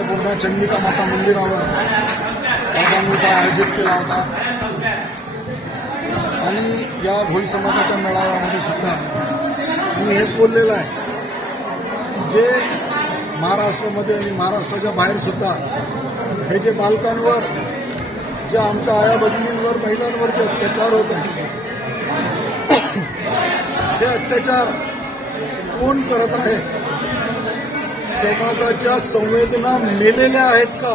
ते पुन्हा चंडिका माता मंदिरावर माझा आयोजित केला होता. आणि या भोई समाजाच्या मेळाव्यामध्ये सुद्धा मी हेच बोललेलं आहे जे महाराष्ट्रामध्ये आणि महाराष्ट्राच्या बाहेर सुद्धा हे जे बालकांवर जे आमच्या आया भगिनींवर महिलांवर जे अत्याचार होत आहे हे अत्याचार कोण करत आहे? समाजाच्या संवेदना मेलेल्या आहेत का?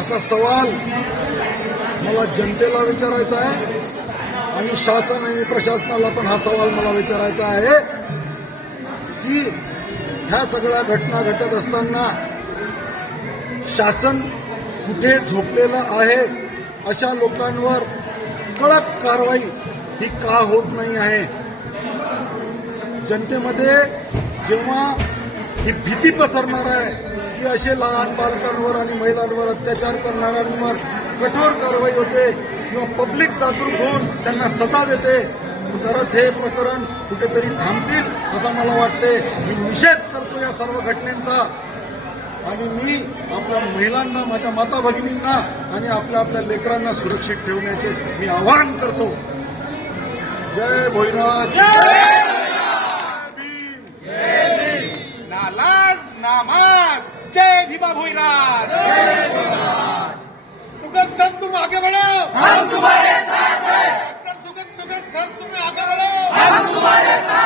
असा सवाल मला जनतेला विचारायचा आहे आणि शासन आणि प्रशासनाला पण हा सवाल मला विचारायचा आहे की ह्या सगळ्या घटना घटत असताना शासन कुठे झोपलेलं आहे? अशा लोकांवर कडक कारवाई ही का होत नाही आहे? जनतेमध्ये जेव्हा ही भीती पसरणार आहे की असे लहान बालकांवर आणि महिलांवर अत्याचार करणाऱ्यांवर कठोर कारवाई होते किंवा पब्लिक जागरूक होऊन त्यांना सजा देते. तरच हे प्रकरण कुठेतरी थांबतील असं मला वाटते. मी निषेध करतो या सर्व घटनेचा. आणि मी आपल्या महिलांना माझ्या माता भगिनींना आणि आपल्या आपल्या लेकरांना सुरक्षित ठेवण्याचे मी आवाहन करतो. जय भोईराज! नालाज नामाज. जय भीमा भोईराज. सुगत सर तुम आगे बढ़ो हम तुम्हारे साथ हैं। सुगत सुगत सर तुम आगे बढ़ो हम तुम्हारे साथ